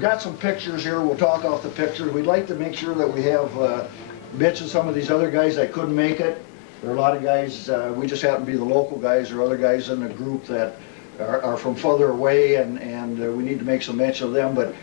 Got some pictures here. We'll talk off the pictures. We'd like to make sure that we have bits of some of these other guys that couldn't make it. There are a lot of guys, we just happen to be the local guys. There are other guys in the group that are from further away, and we need to make some mention of them. But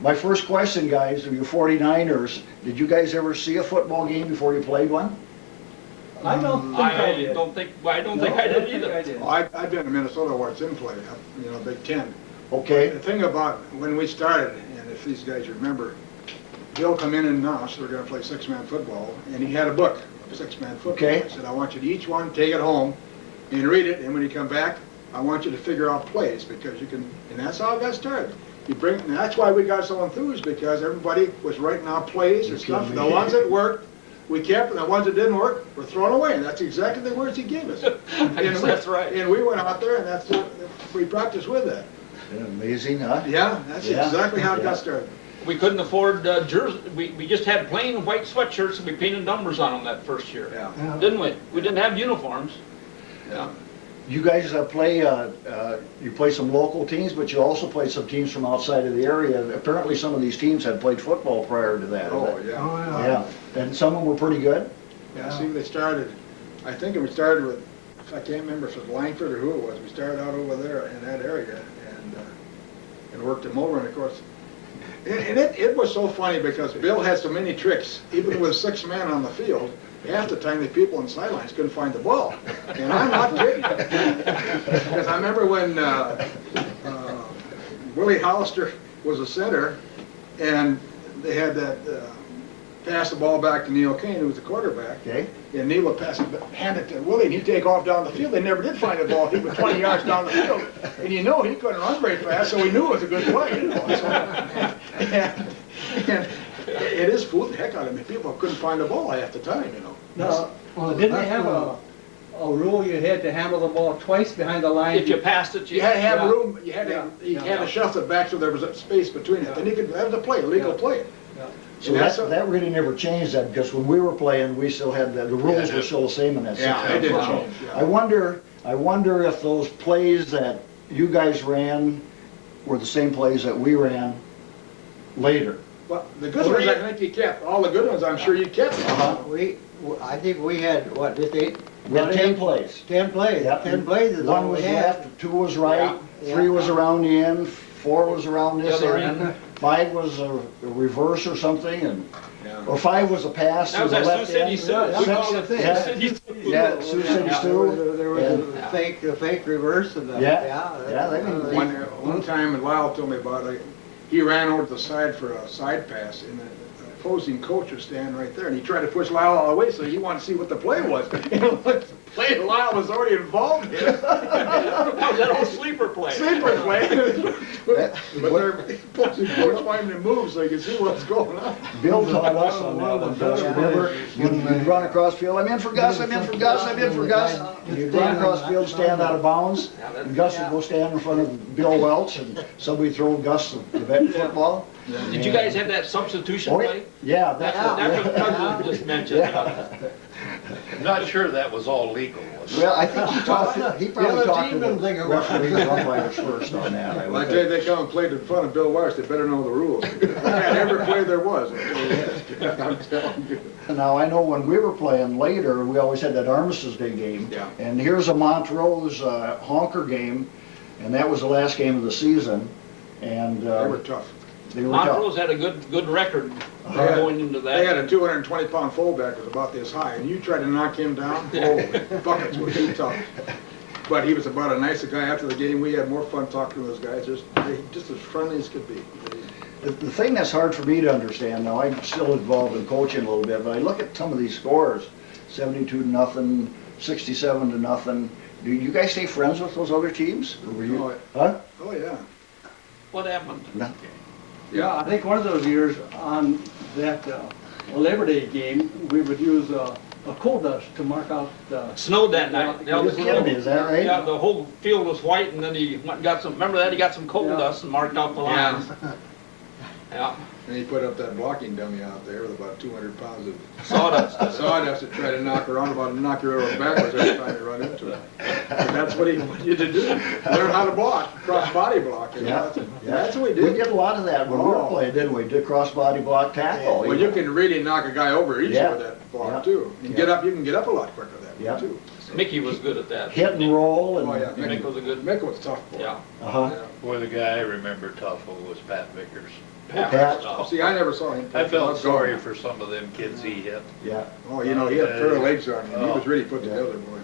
my first question, guys, you 49ers, did you guys ever see a football game before you played one? I don't think I did. I don't think I did either. Well, I've been to Minnesota where it's in play, you know, Big Ten. Okay. The thing about when we started, and if these guys remember, Bill come in and announced we're going to play six-man football, and he had a book, six-man football. Okay. I said, I want you to each one take it home and read it, and when you come back, I want you to figure out plays, because you can, and that's how it got started. You bring, and that's why we got so enthused, because everybody was writing out plays and stuff. The ones that worked, we kept, and the ones that didn't work were thrown away, and that's exactly the words he gave us. That's right. And we went out there, and that's what we practiced with that. Amazing, huh? Yeah, that's exactly how it got started. We couldn't afford jerseys. We just had plain white sweatshirts, and we painted numbers on them that first year. Yeah. Didn't we? We didn't have uniforms. Yeah. You guys play, you play some local teams, but you also play some teams from outside of the area. Apparently some of these teams had played football prior to that. Oh, yeah. Yeah, and some of them were pretty good? Yeah, see, they started, I think we started with, I can't remember if it was Langford or who it was. We started out over there in that area and worked them over, and of course, and it was so funny because Bill had so many tricks, even with 6 men on the field. Half the time the people on the sidelines couldn't find the ball. And I'm not kidding. Because I remember when Willie Hollister was a center, and they had that pass the ball back to Neil Kane, who was the quarterback. Okay. And Neil would pass it, hand it to Willie, and he'd take off down the field. They never did find the ball. He was 20 yards down the field. And you know he couldn't run very fast, so he knew it was a good play. You know? And it is fooled the heck out of me. People couldn't find the ball half the time, you know. No, well, didn't they have a rule you had to handle the ball twice behind the line? If you passed it, You had to have room. You had to shuffle it back so there was a space between it. Then you could have the play, legal play. So that really never changed that, because when we were playing, we still had the rules were still the same in that Yeah, system. it didn't change. I wonder if those plays that you guys ran were the same plays that we ran later. Well, the good ones I think you kept. All the good ones I'm sure you kept. I think we had, what, just 8? We had 10 plays. 10 plays. Yep. 10 plays is all One was we had. left, 2 was right, Yeah. 3 was around the end, 4 was around this The other end, end. 5 was a reverse or something, and or 5 was a pass that to was the that left Sioux City end. Stew. We called it Yeah. Sioux City Stew. Yeah, Sioux City Stew. There was a fake reverse of that. Yeah, they can- One time, and Lyle told me about it, he ran over to the side for a side pass, and the opposing coach was standing right there, and he tried to push Lyle all the way, so he wanted to see what the play was. And the play Lyle was already involved in. That whole sleeper play. Sleeper play. But their opposing coach wanted him to move so he could see what's going on. Bill taught us on that one, Gus. Remember, you'd run across field, I'm in for Gus, I'm in for Gus, I'm in for Gus. And you'd run across field, stand out of bounds, and Gus would go stand in front of Bill Welsh, and somebody throw Gus the football. Did you guys have that substitution play? Yeah, That's what Cousin just mentioned. I'm not sure that was all legal. Was it? Well, I think he probably talked to the team didn't referees and umpires first on that. I Well, would I tell you, think. they come and played in front of Bill Welsh, they better know the rules. And every play there was. I'm telling you. Now, I know when we were playing later, we always had that Armistice Day game. Yeah. And here's a Montrose Honker game, and that was the last game of the season. And They were tough. they were tough. Montrose had a good record going into that. They had a 220-pound fullback that was about this high, and you tried to knock him down, holy buckets, was he tough. But he was about as nice a guy after the game. We had more fun talking to those guys, just as friendly as could be. The thing that's hard for me to understand, now I'm still involved in coaching a little bit, but I look at some of these scores, 72-0, 67-0. Do you guys stay friends with those other teams? Or were you, huh? Oh, yeah. What happened? No. Yeah, I think one of those years on that Labor Day game, we would use a coal dust to mark out the... Snowed that night. You're kidding me, is that right? Yeah, the whole field was white, and then he went and got some, remember that? He got some coal dust and marked out the lines. Yeah. And he put up that blocking dummy out there with about 200 pounds of Sawdust. sawdust to try to knock her on, about to knock her over backwards every time you run into it. But that's what he wanted you to do. Learn how to block, cross-body block. You know, that's what we did. We did a lot of that when we were playing, didn't we? Did cross-body block tackle. Well, you can really knock a guy over easy Yeah. with that block Yeah. too. You can get up a lot quicker that Yeah. way too. Mickey was good at that. Hit and roll and. Oh, yeah. Mick was a good, Mick was a tough boy. yeah. Uh-huh. Boy, the guy I remember tough was Pat Vickers. Pat. See, I never saw him. I felt sorry for some of them kids he hit. Yeah. Oh, you know, he had a pair of legs on him. He was really put together, boy.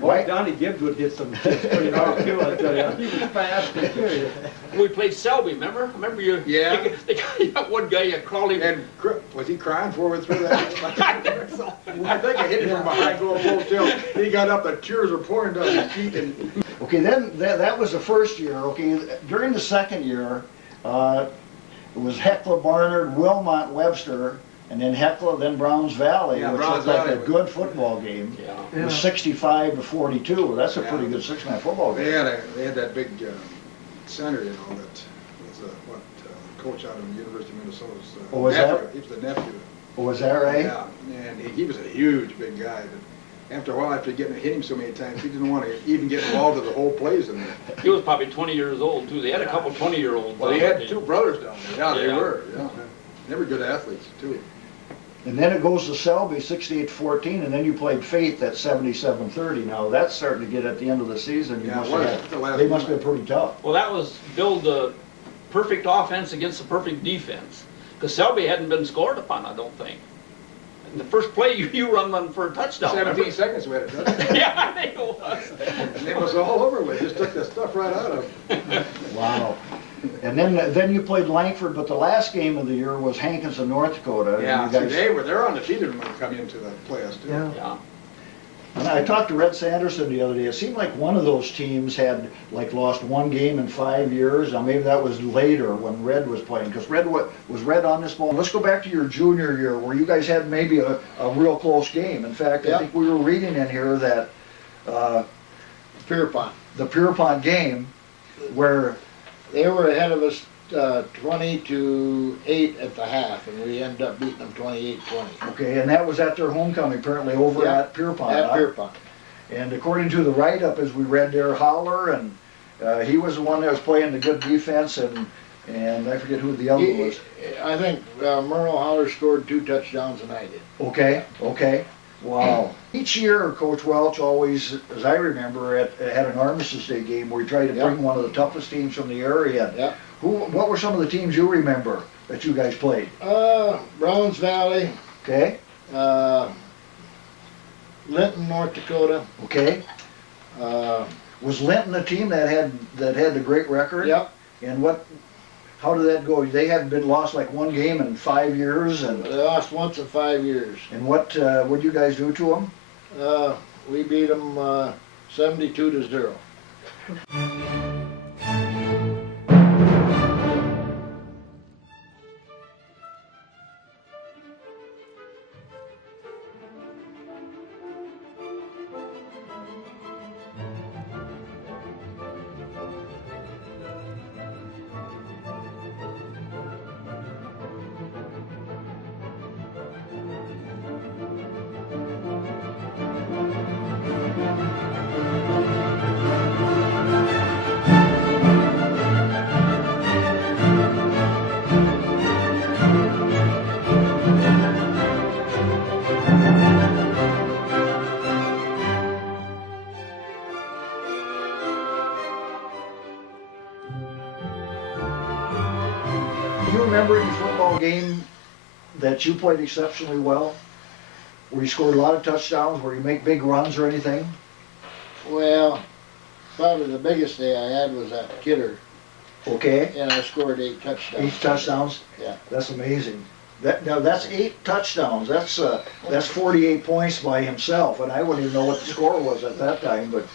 Boy, Donnie Gibbs would hit some kids pretty hard too, I tell you. He was fast and furious. We played Selby, remember? Remember you? Yeah. They got one guy crawling. And was he crying forward through that? I think I hit him from behind going full tilt. He got up, the tears were pouring down his cheek, and Okay, then that was the first year. Okay, during the second year, it was Hecla, Barnard, Wilmot, Webster, and then Hecla, then Browns Valley, Yeah, which Browns looked like Valley a was- good football game. Yeah. It was 65 to 42. That's a Yeah. pretty good six-man football they game. had that big center, you know, that was coach out of the University of Minnesota's Oh, was nephew. that- He was the nephew. Was that right? Yeah, and he was a huge big guy. But after a while, after getting hit him so many times, he didn't want to even get involved in the whole plays in there. He was probably 20 years old too. They had a couple 20-year-olds. Well, he had two brothers down there. Yeah, they Yeah. were. Yeah, they were good athletes too. And then it goes to Selby, 68-14, and then you played Faith at 77-30. Now that's starting to get at the end of the season. You Yeah, must it was. have- The last they must one. have been pretty tough. Well, that was build the perfect offense against the perfect defense. Because Selby hadn't been scored upon, I don't think. In the first play, you run for a touchdown. 17 seconds we had it done. Yeah, I think it was. And it was all over with. Just took the stuff right out of him. Wow. And then you played Langford, but the last game of the year was Hankinson, North Dakota. and Yeah, you see, guys- they're undefeated when they come into the playoffs too. Yeah. Yeah. And I talked to Red Sanderson the other day. It seemed like one of those teams had lost one game in 5 years. Now maybe that was later when Red was playing, because was Red on this ball. Let's go back to your junior year where you guys had maybe a real close game. In fact, I Yeah. think we were reading in here that Pierpont. the Pierpont game where They were ahead of us 20-8 at the half, and we ended up beating them 28-20. okay, and that was at their homecoming apparently over Yeah, at Pierpont. At huh? Pierpont. And according to the write-up, as we read there, Howler, and he was the one that was playing the good defense, and I forget who the other was. I think Merle Holler scored 2 touchdowns and I did. Okay, okay, wow. Each year, Coach Welch always, as I remember, had an Armistice Day game where he tried to Yep. bring one of the toughest teams from the area. Yep. What were some of the teams you remember that you guys played? Browns Valley, Okay, Linton, North Dakota. okay. Was Linton a team that had the great record? Yep. And how did that go? They hadn't been lost like one game in 5 years, and They lost once in 5 years. what would you guys do to them? We beat them 72-0. Do you remember any football game that you played exceptionally well? Where you scored a lot of touchdowns, where you make big runs or anything? Well, probably the biggest day I had was at Kidder, Okay, and I scored 8 touchdowns. 8 touchdowns? Yeah. That's amazing. Now that's 8 touchdowns. That's 48 points by himself, and I wouldn't even know what the score was at that time, but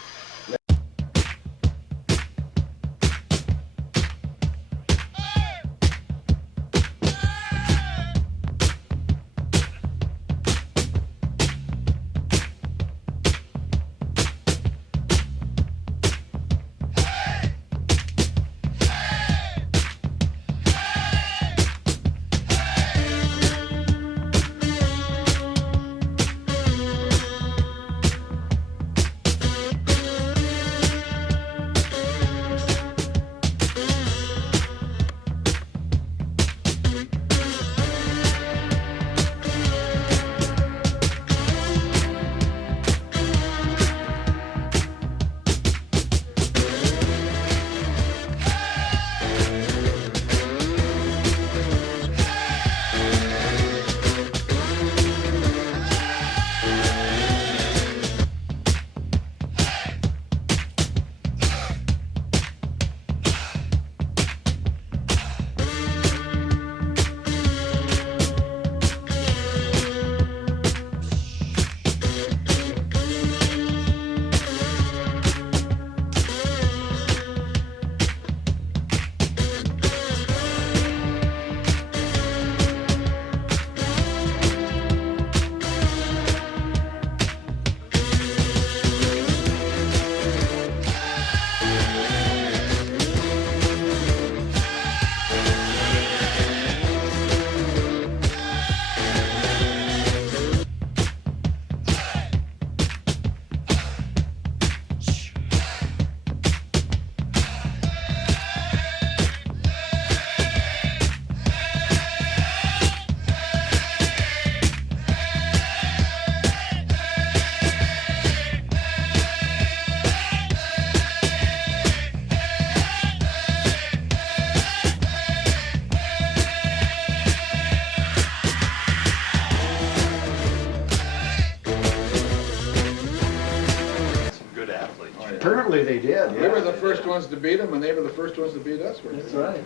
did. We were the first ones to beat them, and they were the first ones to beat us. That's right.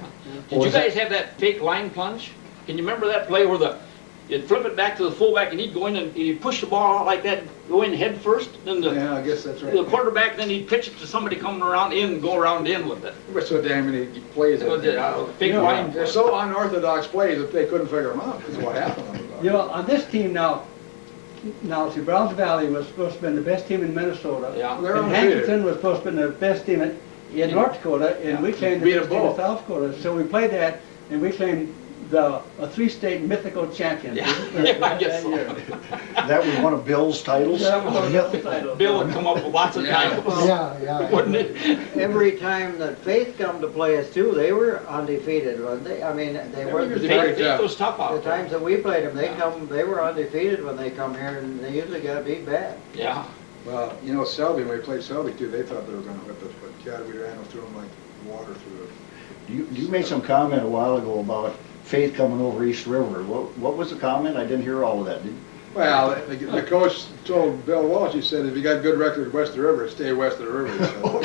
Did you guys have that fake line plunge? Can you remember that play where you'd flip it back to the fullback and he'd go in and he'd push the ball out like that, go in head first, then Yeah, I guess that's right. the quarterback, then he'd pitch it to somebody coming around in and go around in with it. There were so damn many plays. It was a fake Yeah. line. They're so unorthodox plays that they couldn't figure them out. That's what happened. You know, on this team now, see, Browns Valley was supposed to be the best team in Minnesota. Yeah. They're And undefeated. Hankinson was supposed to be the best team in North Dakota, and we claimed Beat the them best team in both. South Dakota. So we played that, and we claimed a three-state mythical champion. Yeah, I guess so. That was one of Bill's titles. That was the title. Bill would come up with lots of titles, Yeah, wouldn't it? Every time that Faith come to play us too, they were undefeated, wasn't they? I mean, they Yeah, were, we were the very It was tough the out there. times that we played them, they were undefeated when they come here, and they usually got beat bad. Yeah. Well, you know, Selby, when we played Selby too, they thought they were gonna whip us, but God, we ran through them like water through it. You made some comment a while ago about Faith coming over East River. What was the comment? I didn't hear all of that, did you? Well, the coach told Bill Welsh, he said, if you got good record west of the river, stay west of the river. So,